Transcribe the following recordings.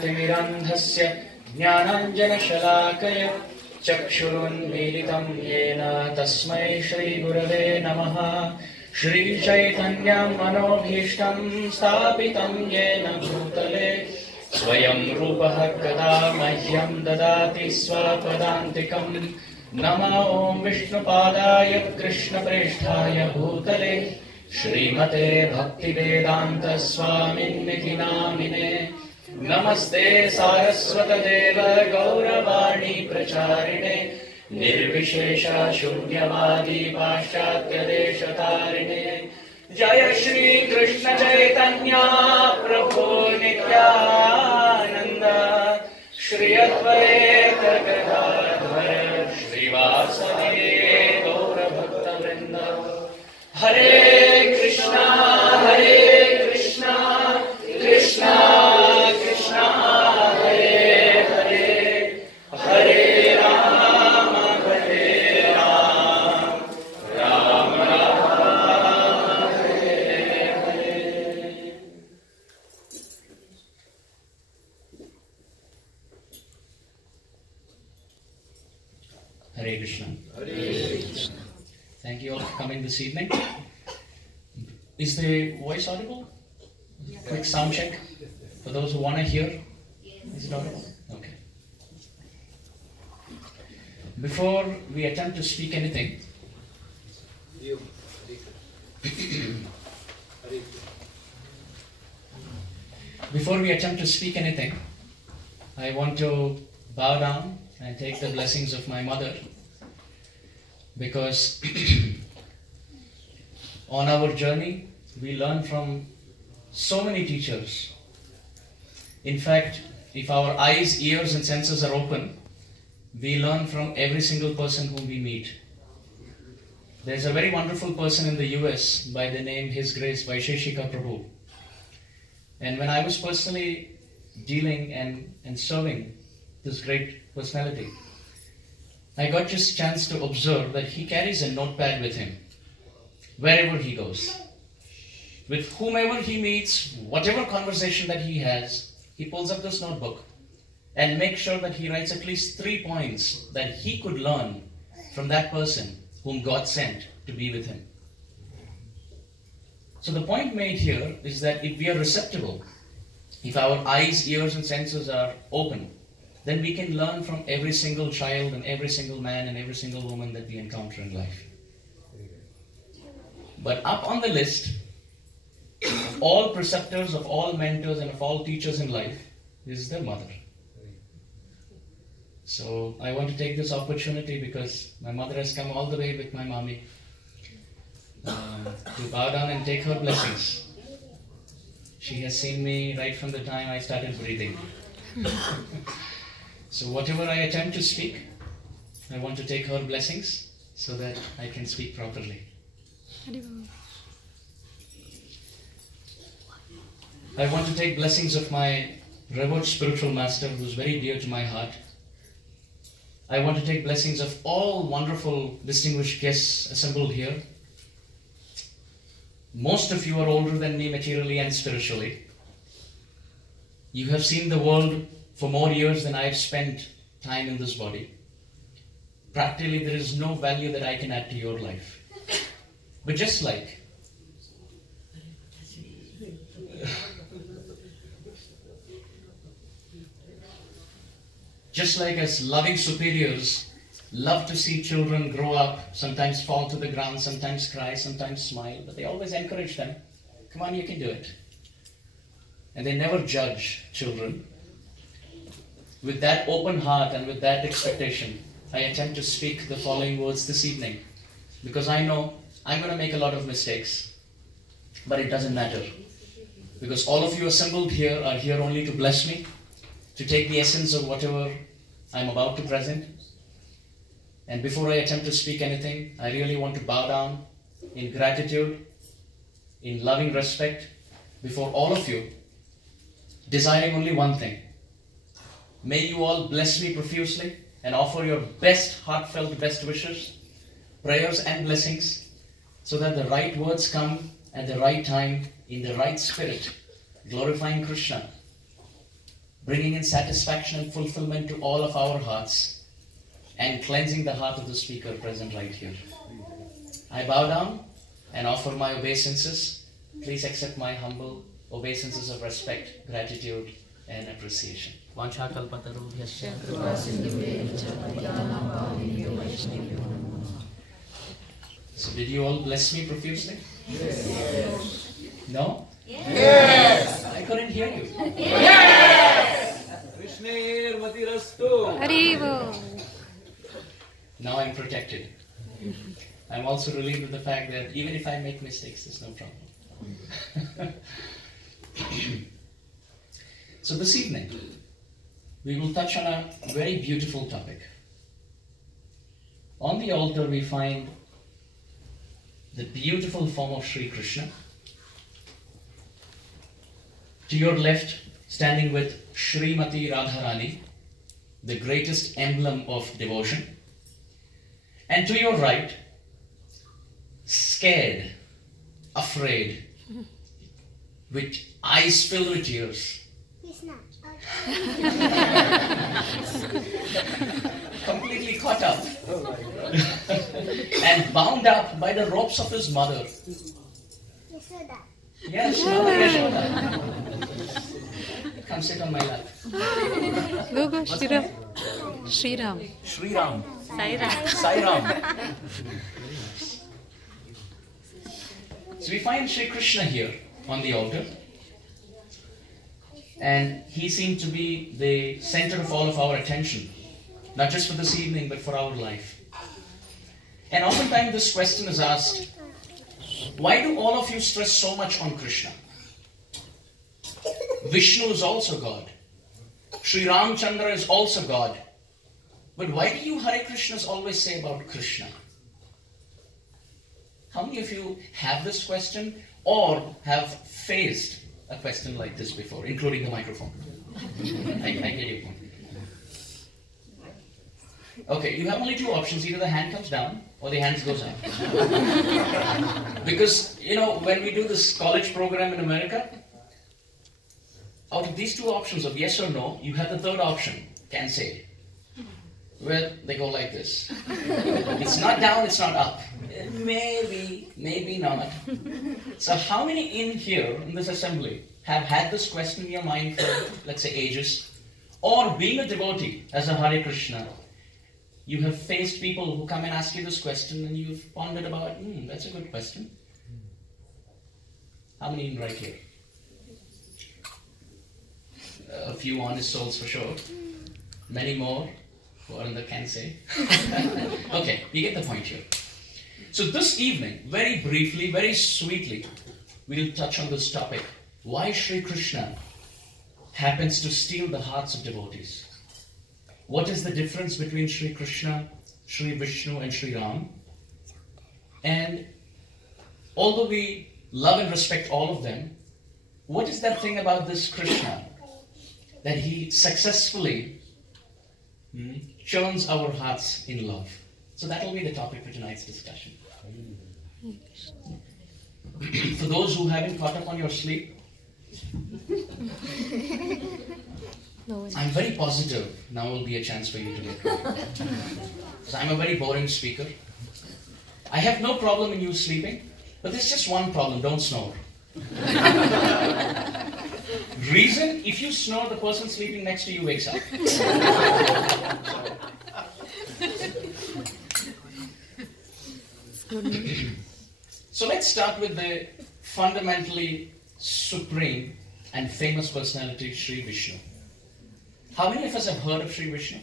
ज्ञानतिमिरन्धस्य ज्ञानाञ्जनशलाकया चक्षुरुन्मीलितं येन तस्मै श्रीगुरवे नमः। श्रीचैतन्यं मनोभीष्टं स्थापितं येन भूतले स्वयं रूपः कदा मह्यं ददाति स्वपदान्तिकम्। नमः ॐ विष्णुपादाय कृष्णप्रेष्ठाय भूतले श्रीमते भक्तिवेदान्त स्वामिन्निति नामिने। नमस्ते सारस्वतदेव गौरवाणी प्रचारिणे निर्विशेष शून्यवादी पाश्चात्यदेशतारिणे। जय श्री कृष्ण चैतन्य प्रभु नित्यानंद श्री अद्वैत गदाधर श्रीवासदि गौरभक्तवृंद। हरे कृष्णा कृष्णा कृष्णा हरे हरे, हरे Ram Ram Ram Hare Hare. Hare Krishna. Hare Krishna. Thank you all for coming this evening. Is the voice audible? Yeah. Quick sound check for those who want to hear. Is it audible? Okay. Before we attempt to speak anything, I want to bow down and take the blessings of my mother, because on our journey we learn from so many teachers. In fact, if our eyes, ears and senses are open, we learn from every single person whom we meet. There's a very wonderful person in the US by the name His Grace Vaisheshika Prabhu. And when I was personally dealing and serving this great personality, I got just a chance to observe that he carries a notepad with him wherever he goes. With whomever he meets, whatever conversation that he has, he pulls up this notebook and makes sure that he writes at least 3 points that he could learn from that person whom God sent to be with him. So the point made here is that if we are receptive, if our eyes, ears and senses are open, then we can learn from every single child and every single man and every single woman that we encounter in life. But up on the list of all preceptors, of all mentors and of all teachers in life is their mother. So I want to take this opportunity, because my mother has come all the way with my mommy to bow down and take her blessings. She has seen me right from the time I started breathing. So whatever I attempt to speak, I want to take her blessings so that I can speak properly. I want to take blessings of my revered spiritual master, who is very dear to my heart. I want to take blessings of all wonderful, distinguished guests assembled here. Most of you are older than me materially and spiritually. You have seen the world for more years than I have spent time in this body. Practically, there is no value that I can add to your life. But just like as loving superiors love to see children grow up, sometimes fall to the ground, sometimes cry, sometimes smile, but they always encourage them. Come on, you can do it. And they never judge children. With that open heart and with that expectation, I attempt to speak the following words this evening, because I know I'm going to make a lot of mistakes, but it doesn't matter, because all of you assembled here are here only to bless me, to take the essence of whatever I'm about to present. And before I attempt to speak anything, I really want to bow down in gratitude, in loving respect before all of you, desiring only one thing. May you all bless me profusely and offer your best, heartfelt best wishes, prayers and blessings, so that the right words come at the right time, in the right spirit, glorifying Krishna. bringing in satisfaction and fulfillment to all of our hearts, and cleansing the heart of the speaker present right here. I bow down and offer my obeisances. Please accept my humble obeisances of respect, gratitude, and appreciation. So did you all bless me profusely? Yes. No? Yes. I couldn't hear you. Yes. Now I'm protected. I'm also relieved with the fact that even if I make mistakes, there's no problem. So this evening, we will touch on a very beautiful topic. On the altar, we find the beautiful form of Sri Krishna. To your left, standing with Srimati Radharani, the greatest emblem of devotion. And to your right, scared, afraid, with eyes filled with tears, completely caught up and bound up by the ropes of his mother. Yes, Mother Yashoda. Come sit on my lap. Go, Shriram. Shriram. Shriram. Sairam. Sairam. So we find Sri Krishna here on the altar. And he seemed to be the center of all of our attention. Not just for this evening, but for our life. And oftentimes this question is asked, why do all of you stress so much on Krishna? Vishnu is also God. Sri Ramachandra is also God. But why do you Hare Krishnas always say about Krishna? How many of you have this question or have faced a question like this before, including the microphone? I get your point. Okay, you have only two options. Either the hand comes down or the hand goes up. Because, when we do this college program in America, out of these two options of yes or no, you have the third option, can say. Where they go like this. It's not down, it's not up. Maybe, maybe not. So how many in here, in this assembly, have had this question in your mind for, let's say, ages? Or being a devotee, as a Hare Krishna, you have faced people who come and ask you this question and you've pondered about, that's a good question. How many in right here? A few honest souls for sure. Many more who are in the can say. Okay, you get the point here. So this evening, very briefly, very sweetly, we'll touch on this topic. Why Sri Krishna happens to steal the hearts of devotees. What is the difference between Sri Krishna, Sri Vishnu and Sri Ram? And although we love and respect all of them, what is that thing about this Krishna that he successfully churns our hearts in love? So that will be the topic for tonight's discussion. For those who haven't caught up on your sleep, I'm very positive now will be a chance for you to get ready. Because I'm a very boring speaker. I have no problem in you sleeping, but there's just one problem, don't snore. Reason, if you snore, the person sleeping next to you wakes up. So let's start with the fundamentally supreme and famous personality, Sri Vishnu. How many of us have heard of Sri Vishnu?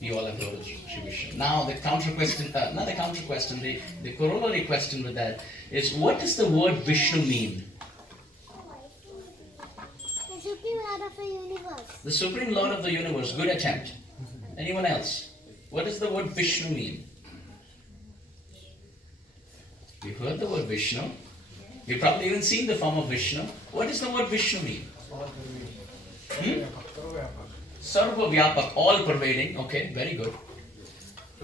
You all have heard of Sri Vishnu. Now the counter question, not the counter question, the corollary question with that is, what does the word Vishnu mean? The Supreme Lord of the Universe. The Supreme Lord of the Universe. Good attempt. Anyone else? What does the word Vishnu mean? You've heard the word Vishnu. You've probably even seen the form of Vishnu. What does the word Vishnu mean? Sarva Vyapak, all pervading. Okay, very good.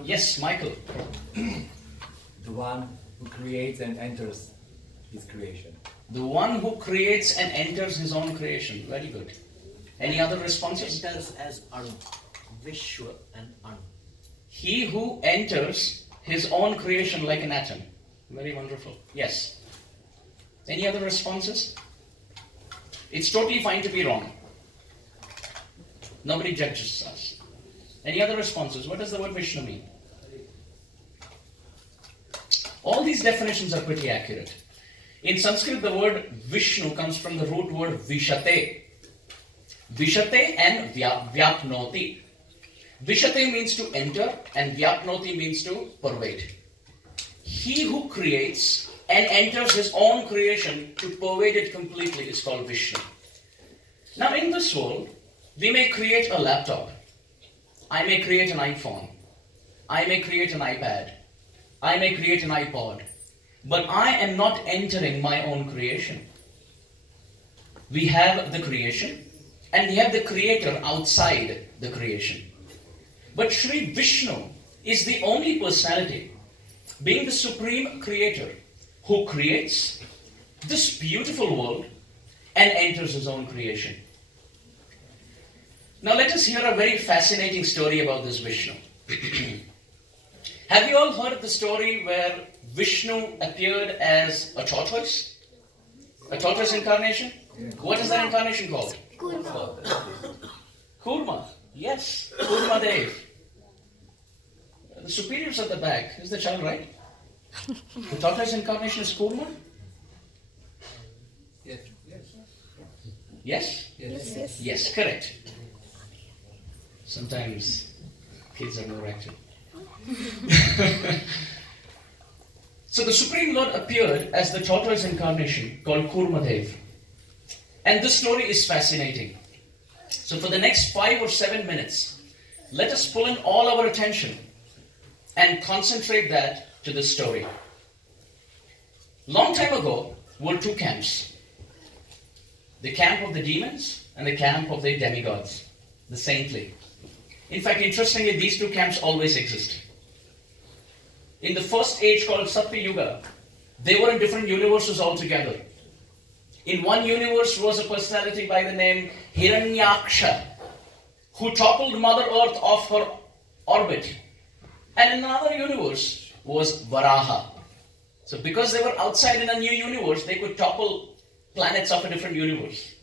Yes, Michael. The one who creates and enters his creation. The one who creates and enters his own creation. Very good. Any other responses? Enters as Anu. Vishwa and Anu. He who enters his own creation like an atom. Very wonderful. Yes. Any other responses? It's totally fine to be wrong. Nobody judges us. Any other responses? What does the word Vishnu mean? All these definitions are pretty accurate. In Sanskrit, the word Vishnu comes from the root word Vishate. Vishate and Vyapnoti. Vishate means to enter and Vyapnoti means to pervade. He who creates and enters his own creation to pervade it completely is called Vishnu. Now in this world, we may create a laptop. I may create an iPhone. I may create an iPad. I may create an iPod. But I am not entering my own creation. We have the creation and we have the creator outside the creation. But Sri Vishnu is the only personality, being the supreme creator, who creates this beautiful world and enters his own creation. Now let us hear a very fascinating story about this Vishnu. Have you all heard of the story where Vishnu appeared as a tortoise? A tortoise incarnation? What is that incarnation called? Kurma. Yes, Kurma Dev. The superiors at the back. Is the child right? The tortoise incarnation is Kurma? Yes. Yes? Yes. Yes, correct. Sometimes kids are more active. So the Supreme Lord appeared as the tortoise incarnation called Kurma Dev. And this story is fascinating. So for the next 5 or 7 minutes, let us pull in all our attention and concentrate that to this story. Long time ago were two camps. The camp of the demons and the camp of the demigods, the saintly. In fact, interestingly, these two camps always exist. In the first age called Satya Yuga, they were in different universes altogether. In one universe was a personality by the name Hiranyaksha, who toppled Mother Earth off her orbit. And in another universe was Varaha. So because they were outside in a new universe, they could topple planets of a different universe.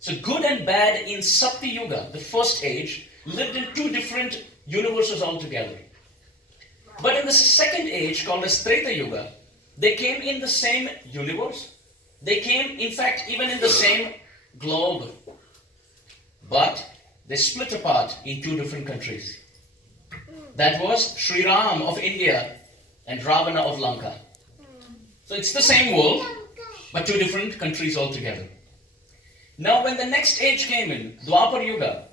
So good and bad in Satya Yuga, the first age, lived in two different universes altogether. But in the second age, called as Treta Yuga, they came in the same universe. They came, in fact, even in the same globe. But they split apart in two different countries. That was Sri Ram of India and Ravana of Lanka. So it's the same world, but two different countries altogether. Now when the next age came in, Dwapar Yuga,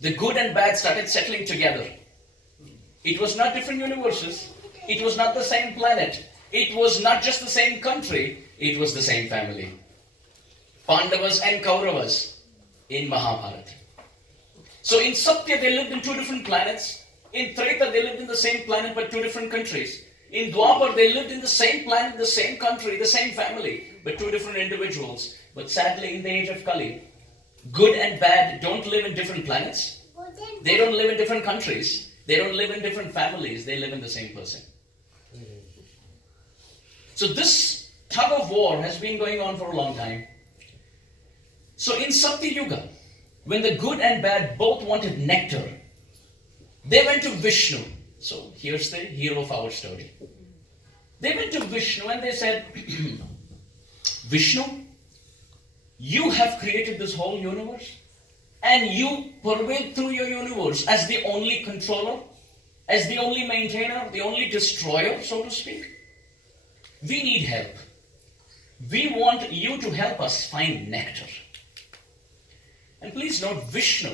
the good and bad started settling together. It was not different universes. It was not the same planet. It was not just the same country. It was the same family. Pandavas and Kauravas in Mahabharata. So in Satya they lived in two different planets. In Treta they lived in the same planet but two different countries. In Dwapar they lived in the same planet, the same country, the same family, but two different individuals. But sadly in the age of Kali, good and bad don't live in different planets. They don't live in different countries. They don't live in different families. They live in the same person. So this tug of war has been going on for a long time. So in Satya Yuga, when the good and bad both wanted nectar, they went to Vishnu. So here's the hero of our story. They went to Vishnu and they said, Vishnu, you have created this whole universe and you pervade through your universe as the only controller, as the only maintainer, the only destroyer, so to speak. We need help. We want you to help us find nectar. And please note, Vishnu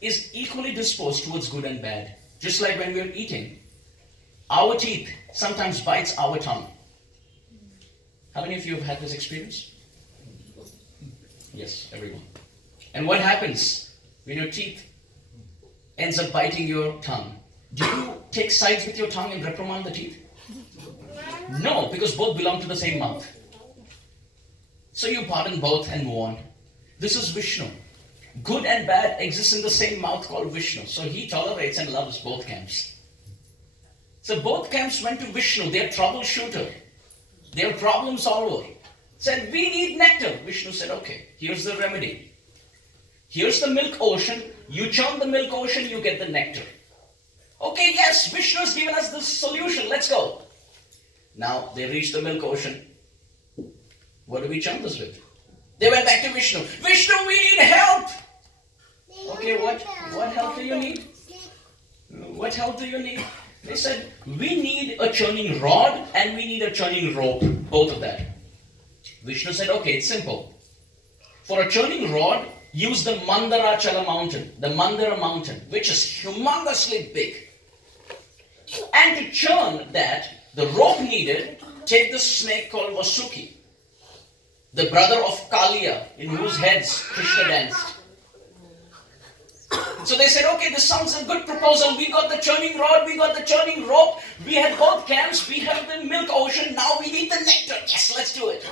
is equally disposed towards good and bad. Just like when we're eating, our teeth sometimes bites our tongue. How many of you have had this experience? Yes, everyone. And what happens when your teeth ends up biting your tongue? Do you take sides with your tongue and reprimand the teeth? No, because both belong to the same mouth. So you pardon both and move on. This is Vishnu. good and bad exists in the same mouth called Vishnu. So he tolerates and loves both camps. So both camps went to Vishnu, their troubleshooter, their problem solver. Said, we need nectar. Vishnu said, okay, here's the remedy. Here's the milk ocean. You churn the milk ocean, you get the nectar. Okay, yes, Vishnu has given us the solution. Let's go. Now they reached the milk ocean. What do we churn this with? They went back to Vishnu. Vishnu, we need help. Okay, what help do you need? What help do you need? They said, we need a churning rod and we need a churning rope. Both of that. Vishnu said, okay, it's simple. For a churning rod, use the Mandarachala mountain, the Mandara mountain, which is humongously big. And to churn that, the rope needed, take the snake called Vasuki, the brother of Kaliya, in whose heads Krishna danced. So they said, okay, this sounds a good proposal. We got the churning rod, we got the churning rope, we had both camps, we have the milk ocean, now we need the nectar. Yes, let's do it.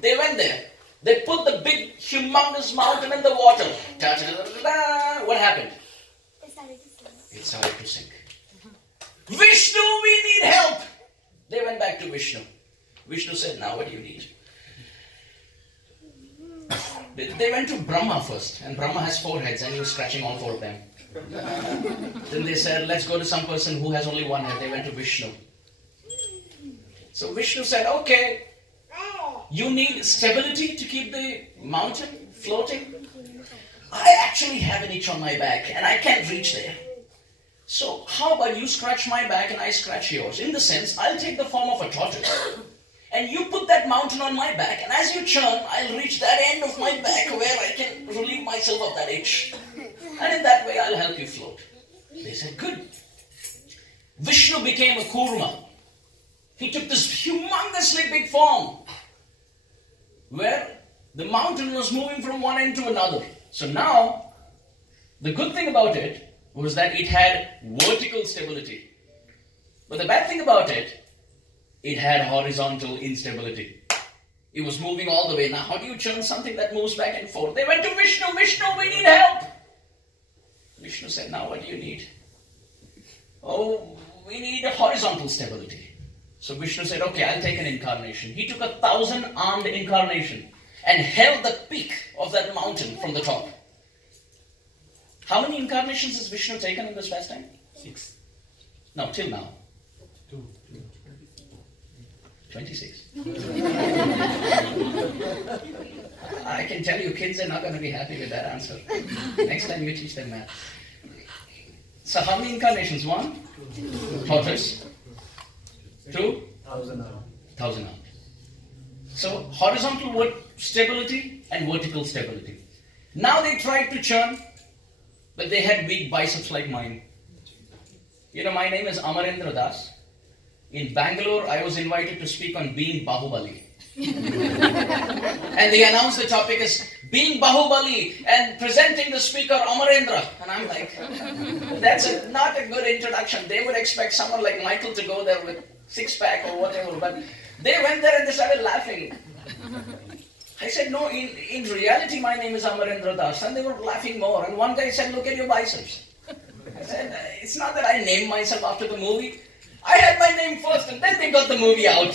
They went there. They put the big, humongous mountain in the water. Da-da-da-da-da. What happened? It started to sink. Vishnu, we need help. They went back to Vishnu. Vishnu said, now what do you need? They went to Brahma first, and Brahma has 4 heads, and he was scratching all 4 of them. Then they said, let's go to some person who has only 1 head. They went to Vishnu. So Vishnu said, okay, you need stability to keep the mountain floating. I actually have an itch on my back, and I can't reach there. So how about you scratch my back and I scratch yours? In the sense, I'll take the form of a tortoise. And you put that mountain on my back, and as you churn, I'll reach that end of my back where I can relieve myself of that itch. And in that way, I'll help you float. They said, good. Vishnu became a Kurma. He took this humongously big form, where the mountain was moving from one end to another. So now, the good thing about it was that it had vertical stability. But the bad thing about it, it had horizontal instability. It was moving all the way. Now, how do you churn something that moves back and forth? They went to Vishnu. Vishnu, we need help. Vishnu said, now what do you need? Oh, we need a horizontal stability. So Vishnu said, okay, I'll take an incarnation. He took 1,000-armed incarnation and held the peak of that mountain from the top. How many incarnations has Vishnu taken in this pastime? 6. No, till now. 2. 26. I can tell you, kids are not going to be happy with that answer. Next time you teach them math. So how many incarnations? 1? Tortoise. 2? 1,000. So horizontal stability and vertical stability. Now they tried to churn, but they had weak biceps like mine. You know, my name is Amarendra Das. In Bangalore, I was invited to speak on being Bahubali. And they announced the topic as being Bahubali and presenting the speaker Amarendra. And I'm like, that's not a good introduction. They would expect someone like Michael to go there with 6-pack or whatever. But they went there and they started laughing. I said, no, in reality, my name is Amarendra Das. And they were laughing more. And one guy said, look at your biceps. I said, it's not that I named myself after the movie. I had my name first and then they got the movie out.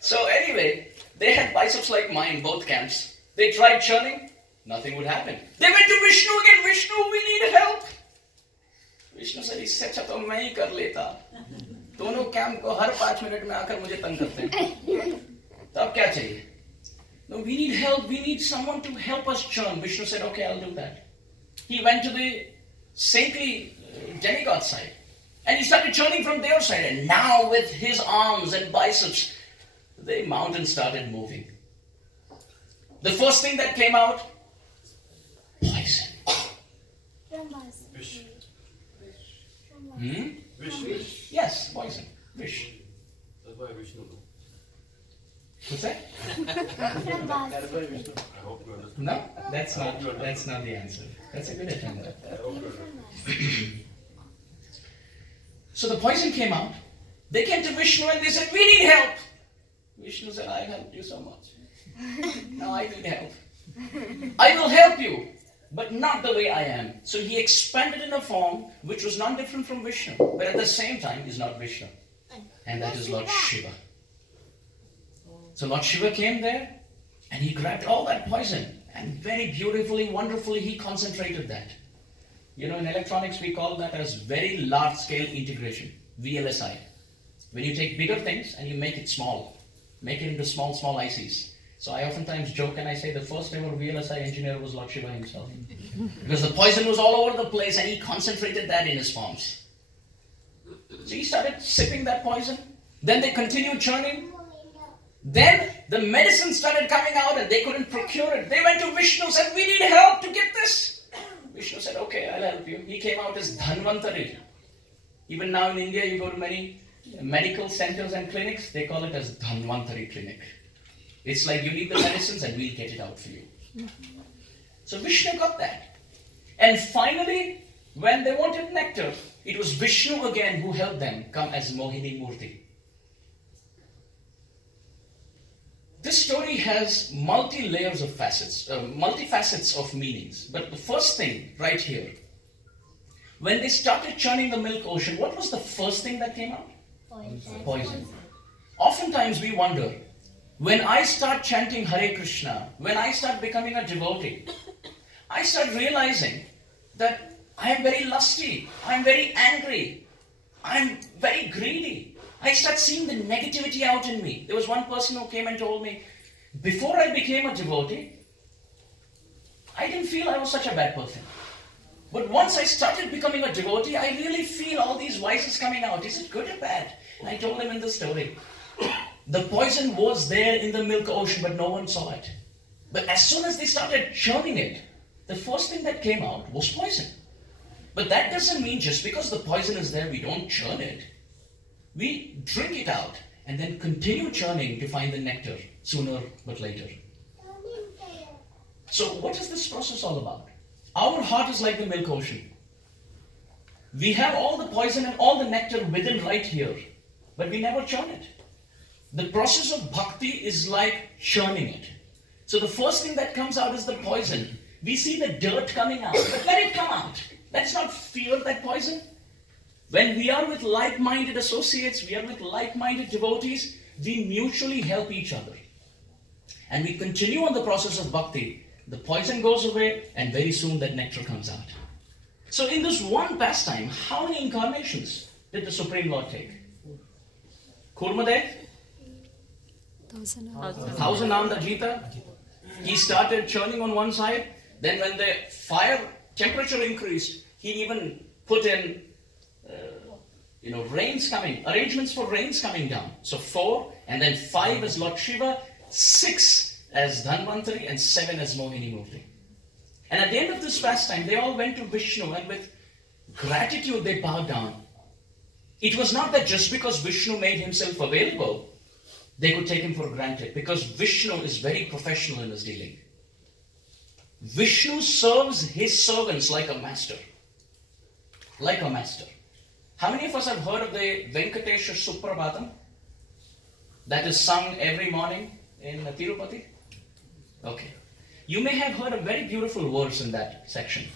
So anyway, they had biceps like mine, both camps. They tried churning, nothing would happen. They went to Vishnu again. Vishnu, we need help. Vishnu said, इससे अच्छा तो मैं ही कर लेता. दोनों camp को हर 5 minute में आकर मुझे तंग करते हैं. तो अब क्या चाहिए? No, we need help. We need someone to help us churn. Vishnu said, okay, I'll do that. He went to the saintly demigod side. And he started churning from their side. And now with his arms and biceps, the mountain started moving. The first thing that came out, poison. Vish. Vish? Yes, poison. Vish. That's why Vishnu. What's that? I hope you understand. No, that's not the answer. That's a good attempt. I hope you understand. So the poison came out. They came to Vishnu and they said, we need help. Vishnu said, I've helped you so much. Now I need help. I will help you, but not the way I am. So he expanded in a form which was not different from Vishnu, but at the same time is not Vishnu. And that is Lord Shiva. So Lord Shiva came there and he grabbed all that poison and very beautifully, wonderfully he concentrated that. You know, in electronics we call that as very large scale integration, VLSI. When you take bigger things and you make it small, make it into small ICs. So I oftentimes joke and I say the first ever VLSI engineer was Lord Shiva himself. Because the poison was all over the place and he concentrated that in his palms. So he started sipping that poison. Then they continued churning. Then the medicine started coming out and they couldn't procure it. They went to Vishnu and said, we need help to get this. Vishnu said, okay, I'll help you. He came out as Dhanvantari. Even now in India, you go to many medical centers and clinics, they call it as Dhanvantari clinic. It's like you need the medicines and we'll get it out for you. So Vishnu got that. And finally, when they wanted nectar, it was Vishnu again who helped them come as Mohini Murti. This story has multi-layers of facets, multi-facets of meanings. But the first thing right here, when they started churning the milk ocean, what was the first thing that came out? Poison. Oftentimes we wonder, when I start chanting Hare Krishna, when I start becoming a devotee, I start realizing that I am very lusty, I am very angry, I am very greedy. I start seeing the negativity out in me. There was one person who came and told me, before I became a devotee, I didn't feel I was such a bad person. But once I started becoming a devotee, I really feel all these vices coming out. Is it good or bad? And I told him in the story, the poison was there in the milk ocean, but no one saw it. But as soon as they started churning it, the first thing that came out was poison. But that doesn't mean just because the poison is there, we don't churn it. We drink it out and then continue churning to find the nectar sooner but later. So what is this process all about? Our heart is like the milk ocean. We have all the poison and all the nectar within right here, but we never churn it. The process of bhakti is like churning it. So the first thing that comes out is the poison. We see the dirt coming out, but let it come out. Let's not fear that poison. When we are with like-minded associates, we are with like-minded devotees, we mutually help each other. And we continue on the process of bhakti. The poison goes away and very soon that nectar comes out. So in this one pastime, how many incarnations did the Supreme Lord take? Kurmadev? 1000 Nanda Jita. He started churning on one side. Then when the fire temperature increased, he even put in rains coming, arrangements for rains coming down. So 4, and then 5 as Lord Shiva, 6 as Dhanvantari, and 7 as Mohini Murti. And at the end of this pastime, they all went to Vishnu, and with gratitude they bowed down. It was not that just because Vishnu made himself available, they could take him for granted, because Vishnu is very professional in his dealing. Vishnu serves his servants like a master. Like a master. How many of us have heard of the Venkatesha Suprabhatam that is sung every morning in Tirupati? Okay. You may have heard a very beautiful verse in that section.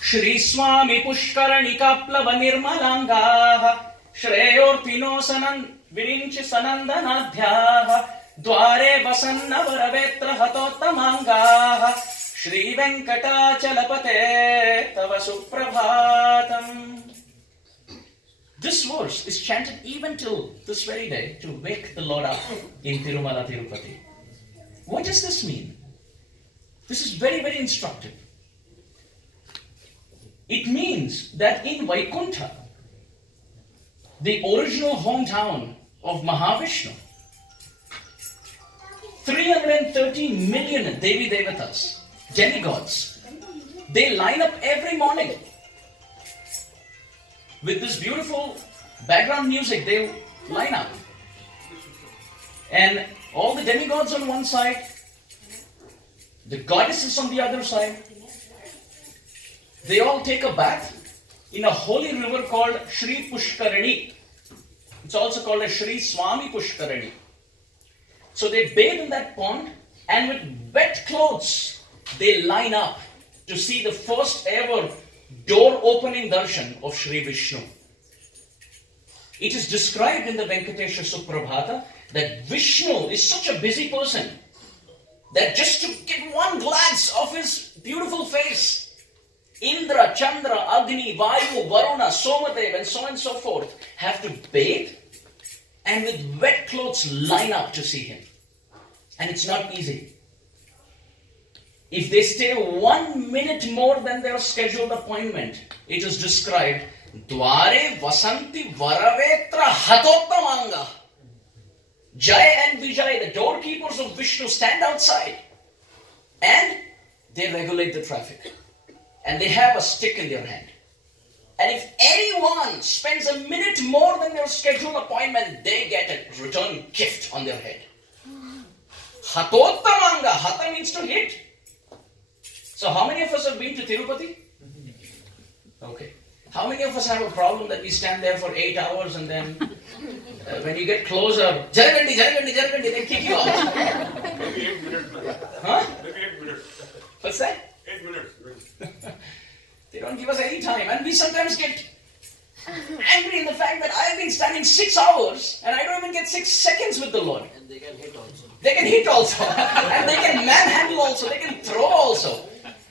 Shri Swami Pushkarani Kaplava Nirmalangaha Shreyortino Sanan Virinchi Sanandanadhyaha Dware Vasanna Varavetra Hatottamangaha Shri Venkatachalapate Tava Suprabhatam. This verse is chanted even till this very day to wake the Lord up in Tirumala Tirupati. What does this mean? This is very, very instructive. It means that in Vaikuntha, the original hometown of Mahavishnu, 330 million Devi Devatas, demigods, they line up every morning. With this beautiful background music, they line up. And all the demigods on one side, the goddesses on the other side, they all take a bath in a holy river called Shri Pushkarani. It's also called as Shri Swami Pushkarani. So they bathe in that pond And with wet clothes, they line up to see the first ever door opening darshan of Sri Vishnu. It is described in the Venkatesha Suprabhata that Vishnu is such a busy person that just to get one glance of his beautiful face, Indra, Chandra, Agni, Vayu, Varuna, Somadev, and so on and so forth have to bathe and with wet clothes line up to see him. And it's not easy. If they stay 1 minute more than their scheduled appointment, it is described, Dware Vasanti Varavetra Hatottamanga. Jai and Vijay, the doorkeepers of Vishnu, stand outside and they regulate the traffic. And they have a stick in their hand. And if anyone spends a minute more than their scheduled appointment, they get a return gift on their head. Hatottamanga. Hata means to hit. So how many of us have been to Tirupati? Okay. How many of us have a problem that we stand there for 8 hours and then when you get closer, Jaragandi, they kick you out? Huh? What's that? 8 minutes. They don't give us any time. And we sometimes get angry in the fact that I've been standing 6 hours and I don't even get 6 seconds with the Lord. And they can hit also. They can hit also. And they can manhandle also. They can throw also.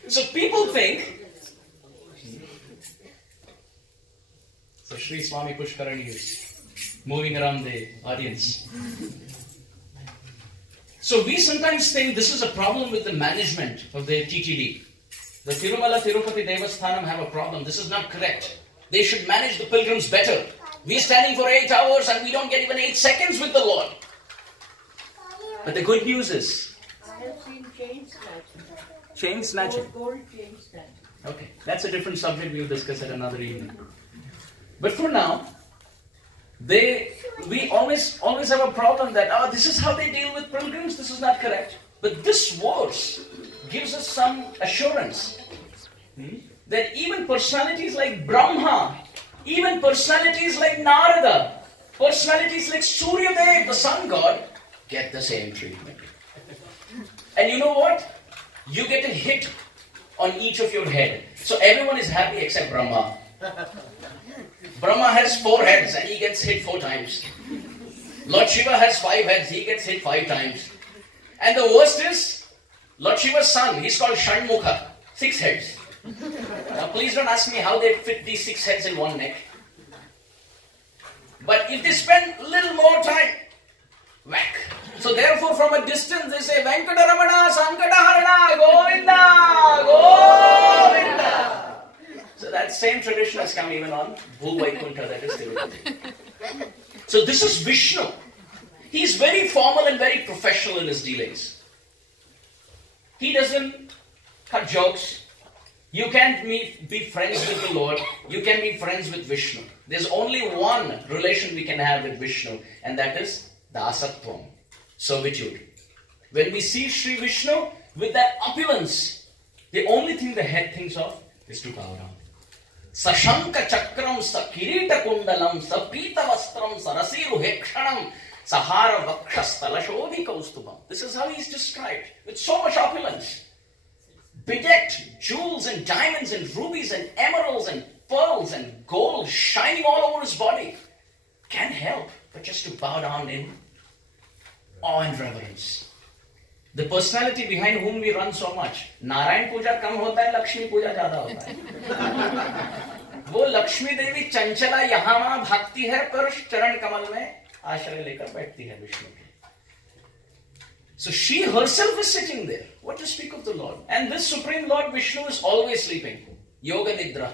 So people think. So Sri Swami Pushkarani is moving around the audience. So we sometimes think this is a problem with the management of the TTD. The Tirumala Tirupati Devasthanam have a problem. This is not correct. They should manage the pilgrims better. We're standing for 8 hours and we don't get even 8 seconds with the Lord. But the good news is, I have seen chain snatching. Chain snatching. Gold chain snatching. Okay, that's a different subject we'll discuss at another evening. But for now, we always have a problem that, this is how they deal with pilgrims. This is not correct. But this verse gives us some assurance that even personalities like Brahma, even personalities like Narada, personalities like Suryadev, the sun god, get the same treatment. And you know what? You get a hit on each of your head. So everyone is happy except Brahma. Brahma has 4 heads and he gets hit 4 times. Lord Shiva has 5 heads, he gets hit 5 times. And the worst is, Lord Shiva's son, he's called Shanmukha, 6 heads. Now please don't ask me how they fit these 6 heads in one neck. But if they spend a little more time, whack. So therefore from a distance they say, Venkataramana, Sankataharana, Govinda, Govinda. So that same tradition has come even on Bhuvaikuntha, that is Tirupati. So this is Vishnu. He's very formal and very professional in his dealings. He doesn't cut jokes. You can't be friends with the Lord. You can be friends with Vishnu. There's only one relation we can have with Vishnu, and that is Dasatvam, servitude. When we see Sri Vishnu with that opulence, the only thing the head thinks of is to bow down. Sashanka chakram sa kirita kundalam sa pita vastram sa rasiru hekshanam sahara vakshastala shodhi kaustubam. This is how he is described, with so much opulence. Bedecked, jewels and diamonds and rubies and emeralds and pearls and gold shining all over his body. Can't help but just to bow down in awe and reverence. The personality behind whom we run so much. Narayan Puja kam hota hai, Lakshmi Puja zyada hota hai. वो लक्ष्मी देवी चंचला यहाँ वहाँ भागती है पर चरण कमल में आश्रय लेकर बैठती है विष्णु के. So she herself is sitting there. What to speak of the Lord? And this Supreme Lord Vishnu is always sleeping. Yoga Nidra.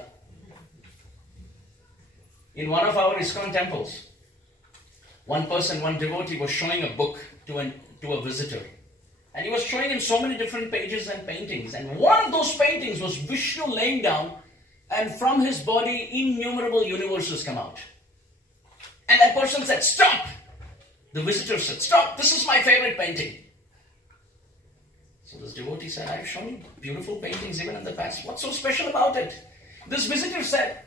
In one of our ISKCON temples, one devotee was showing a book to a visitor. And he was showing him so many different pages and paintings. And one of those paintings was Vishnu laying down, and from his body innumerable universes come out. And that person said, "Stop!" The visitor said, "Stop, this is my favorite painting." So this devotee said, "I've shown you beautiful paintings even in the past. What's so special about it?" This visitor said,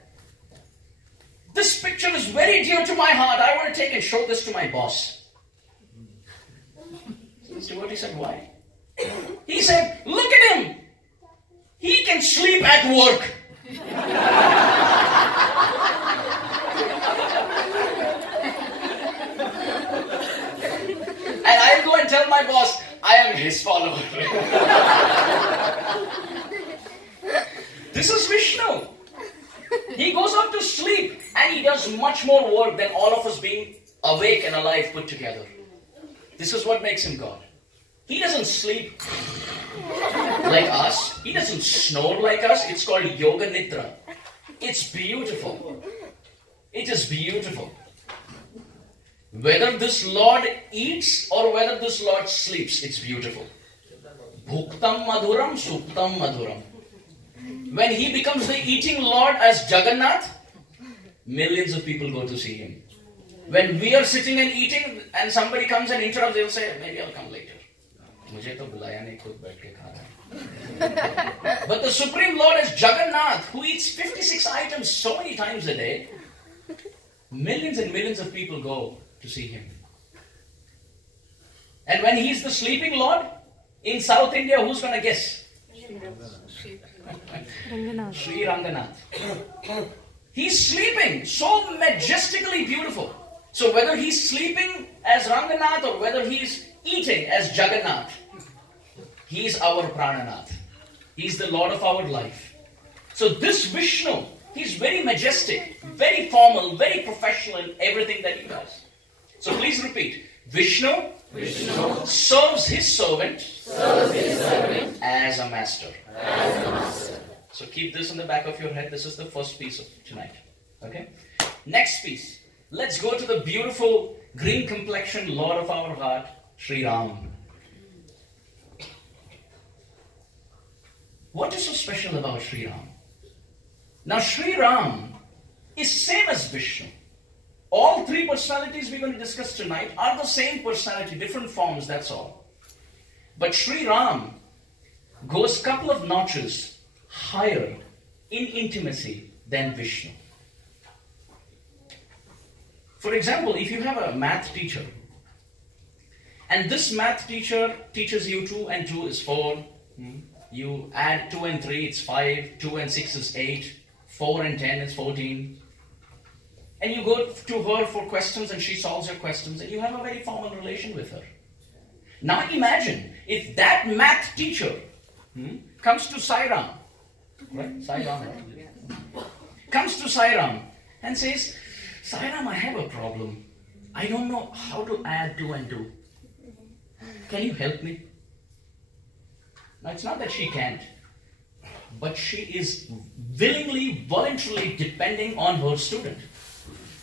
"This picture is very dear to my heart. I want to take and show this to my boss." So this devotee said, "Why?" He said, look at him. He can sleep at work. And I'll go and tell my boss, I am his follower. This is Vishnu. He goes up to sleep and he does much more work than all of us being awake and alive put together. This is what makes him God. He doesn't sleep like us. He doesn't snore like us. It's called Yoga Nidra. It's beautiful. It is beautiful. Whether this Lord eats or whether this Lord sleeps, it's beautiful. Bhuktam madhuram, suptam madhuram. When he becomes the eating Lord as Jagannath, millions of people go to see him. When we are sitting and eating and somebody comes and interrupts, they'll say, maybe I'll come later. मुझे तो बुलाया नहीं, खुद बैठ के खा रहा है. But the Supreme Lord is Jagannath, who eats 56 items so many times a day. Millions and millions of people go to see him. And when he's the sleeping Lord, in South India, who's going to guess? Sri Ranganath. He's sleeping, so majestically beautiful. So whether he's sleeping as Ranganath or whether he's eating as Jagannath, he's our Prananath. He's the Lord of our life. So this Vishnu, he's very majestic, very formal, very professional in everything that he does. So please repeat. Vishnu serves his servant as a master. So keep this in the back of your head. This is the first piece of tonight. Okay? Next piece. Let's go to the beautiful green complexioned Lord of our heart, Sri Ram. What is so special about Sri Ram? Now Sri Ram is same as Vishnu. All three personalities we're going to discuss tonight are the same personality, different forms, that's all. But Sri Ram goes a couple of notches higher in intimacy than Vishnu. For example, if you have a math teacher, and this math teacher teaches you 2 and 2 is 4, you add 2 and 3, it's 5, 2 and 6 is 8, 4 and 10 is 14. And you go to her for questions and she solves your questions and you have a very formal relation with her. Now imagine if that math teacher comes to Sai Ram, right? Sai Ram, right? Comes to Sai Ram and says, Sai Ram, I have a problem. I don't know how to add 2 and 2. Can you help me? Now it's not that she can't, but she is willingly, voluntarily depending on her student.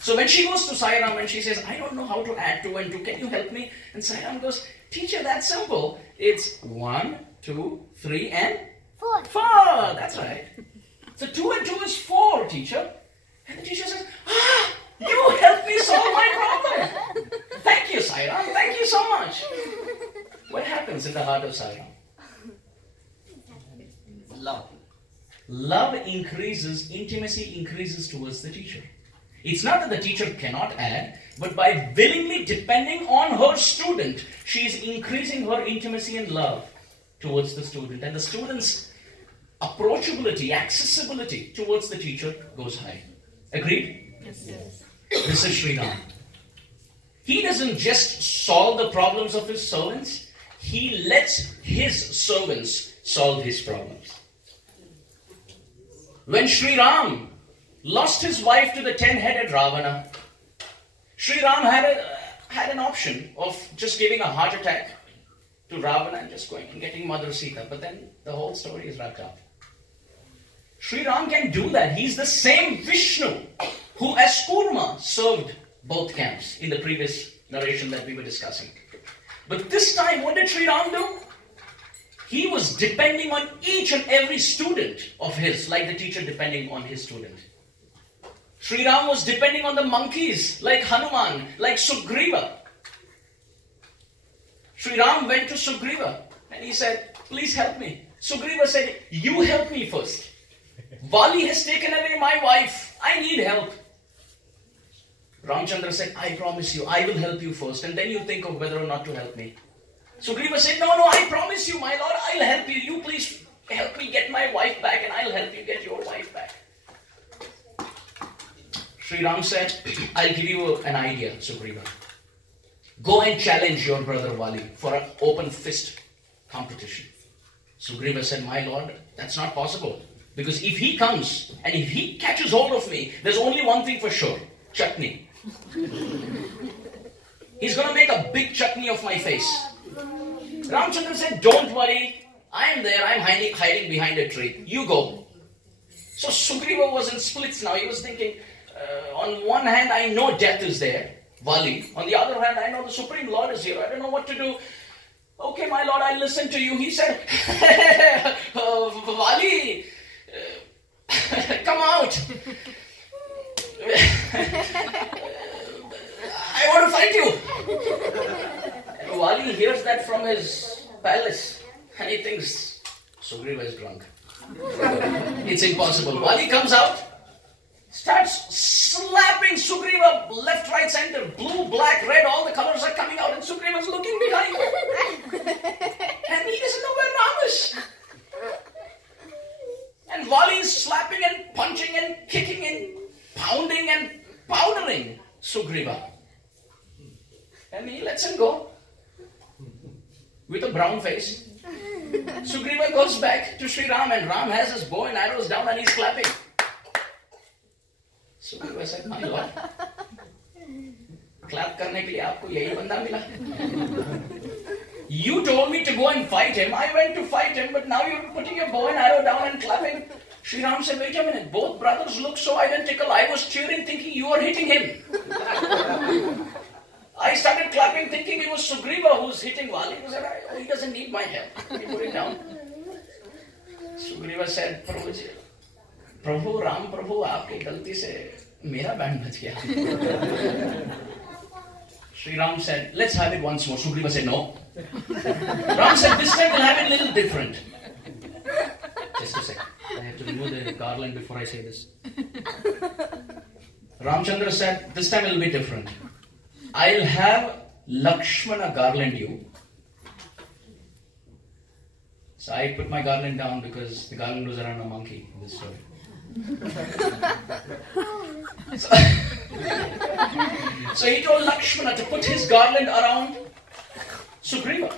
So when she goes to Sai Ram and she says, I don't know how to add 2 and 2, can you help me? And Sai Ram goes, teacher, that's simple. It's 1, 2, 3 and 4. 4. That's right. So 2 and 2 is 4, teacher. And the teacher says, you helped me solve my problem. Thank you, Sai Ram. Thank you so much. What happens in the heart of Sai Ram? Love. Love increases, intimacy increases towards the teacher. It's not that the teacher cannot add, but by willingly depending on her student, she is increasing her intimacy and love towards the student. And the student's approachability, accessibility towards the teacher goes high. Agreed? Yes. This is Sri Ram. He doesn't just solve the problems of his servants, he lets his servants solve his problems. When Sri Ram lost his wife to the 10-headed Ravana, Sri Ram had an option of just giving a heart attack to Ravana and just going and getting Mother Sita. But then the whole story is wrapped up. Sri Ram can do that. He's the same Vishnu who as Kurma served both camps in the previous narration that we were discussing. But this time, what did Sri Ram do? He was depending on each and every student of his, like the teacher depending on his student. Sri Ram was depending on the monkeys, like Hanuman, like Sugriva. Sri Ram went to Sugriva and he said, please help me. Sugriva said, you help me first. Vali has taken away my wife. I need help. Ramachandra said, I promise you, I will help you first and then you think of whether or not to help me. Sugriva said, no, I promise you, my lord, I'll help you. You please help me get my wife back and I'll help you get your wife back. Sri Ram said, I'll give you an idea, Sugriva. Go and challenge your brother Vali for an open fist competition. Sugriva said, my lord, that's not possible. Because if he comes and if he catches hold of me, there's only one thing for sure. Chutney. He's going to make a big chutney of my face. Ramachandra said, don't worry. I am there. I'm hiding behind a tree. You go. So Sugriva was in splits now. He was thinking, on one hand, I know death is there. Vali. On the other hand, I know the Supreme Lord is here. I don't know what to do. Okay, my lord, I listen to you. He said, Vali, come out. I want to fight you. And Vali hears that from his palace and he thinks, Sugriva is drunk. It's impossible. Vali comes out, starts slapping Sugriva left, right, center, blue, black, red, all the colors are coming out and Sugriva's looking behind him. And he doesn't know where Ram is. And Vali is slapping and punching and kicking and pounding and powdering Sugriva. And he lets him go with a brown face. Sugriva goes back to Sri Ram and Ram has his bow and arrows down and he's clapping. Sugriva said, my lord, clap karne ke liye aapko yahi banda mila. You told me to go and fight him. I went to fight him, but now you're putting your bow and arrow down and clapping. Sri Ram said, wait a minute, both brothers look so identical. I was cheering thinking you were hitting him. I started clapping thinking it was Sugriva who's hitting Vali. He said, oh, he doesn't need my help. He put it down. Sugriva said, prabhuji, Prabhu, Ram Prabhu, aapki galti se mera band baj gaya. Sri Ram said, let's have it once more. Sugriva said, no. Ram said, this time we'll have it a little different. Just a second. I have to remove the garland before I say this. Ramachandra said, this time it will be different. I'll have Lakshmana garland you. So I put my garland down because the garland was around a monkey in this story. So he told Lakshmana to put his garland around Sugriva.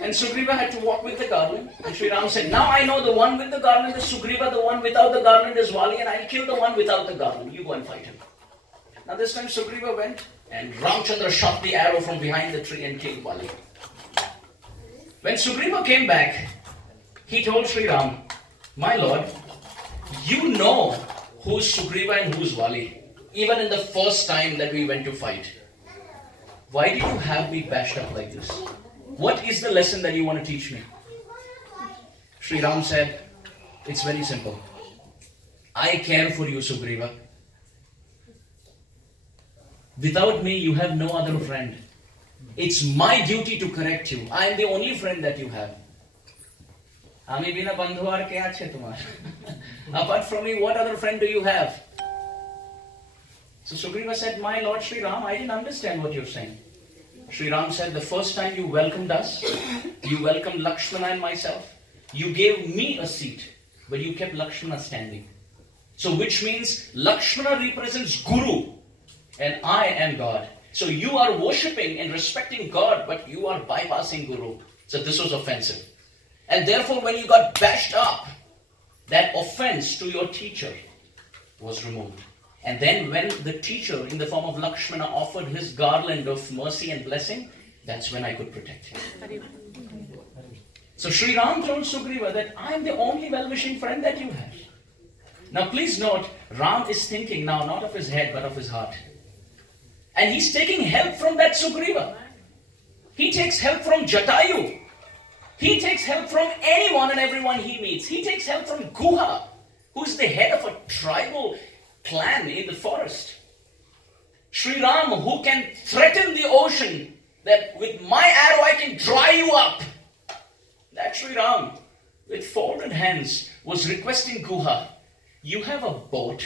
And Sugriva had to walk with the garland. And Sri Ram said, now I know the one with the garland is Sugriva, the one without the garland is Vali, and I'll kill the one without the garland. You go and fight him. Now this time Sugriva went and Ramachandra shot the arrow from behind the tree and killed Vali. When Sugriva came back, he told Sri Ram, my lord, you know who's Sugriva and who's Vali, even in the first time that we went to fight. Why did you have me bashed up like this? What is the lesson that you want to teach me? Sri Ram said, it's very simple. I care for you, Sugriva. Without me, you have no other friend. It's my duty to correct you. I am the only friend that you have. Apart from me, what other friend do you have? So Sugriva said, my lord Sri Ram, I didn't understand what you're saying. Sri Ram said, the first time you welcomed us, you welcomed Lakshmana and myself, you gave me a seat, but you kept Lakshmana standing. So which means Lakshmana represents Guru and I am God. So you are worshipping and respecting God, but you are bypassing Guru. So this was offensive. And therefore when you got bashed up, that offense to your teacher was removed. And then when the teacher in the form of Lakshmana offered his garland of mercy and blessing, that's when I could protect him. So Sri Ram told Sugriva that I am the only well-wishing friend that you have. Now please note, Ram is thinking now not of his head but of his heart. And he's taking help from that Sugriva. He takes help from Jatayu. He takes help from anyone and everyone he meets. He takes help from Guha, who's the head of a tribal clan in the forest. Sri Ram, who can threaten the ocean, that with my arrow I can dry you up. That Sri Ram, with folded hands, was requesting Guha, you have a boat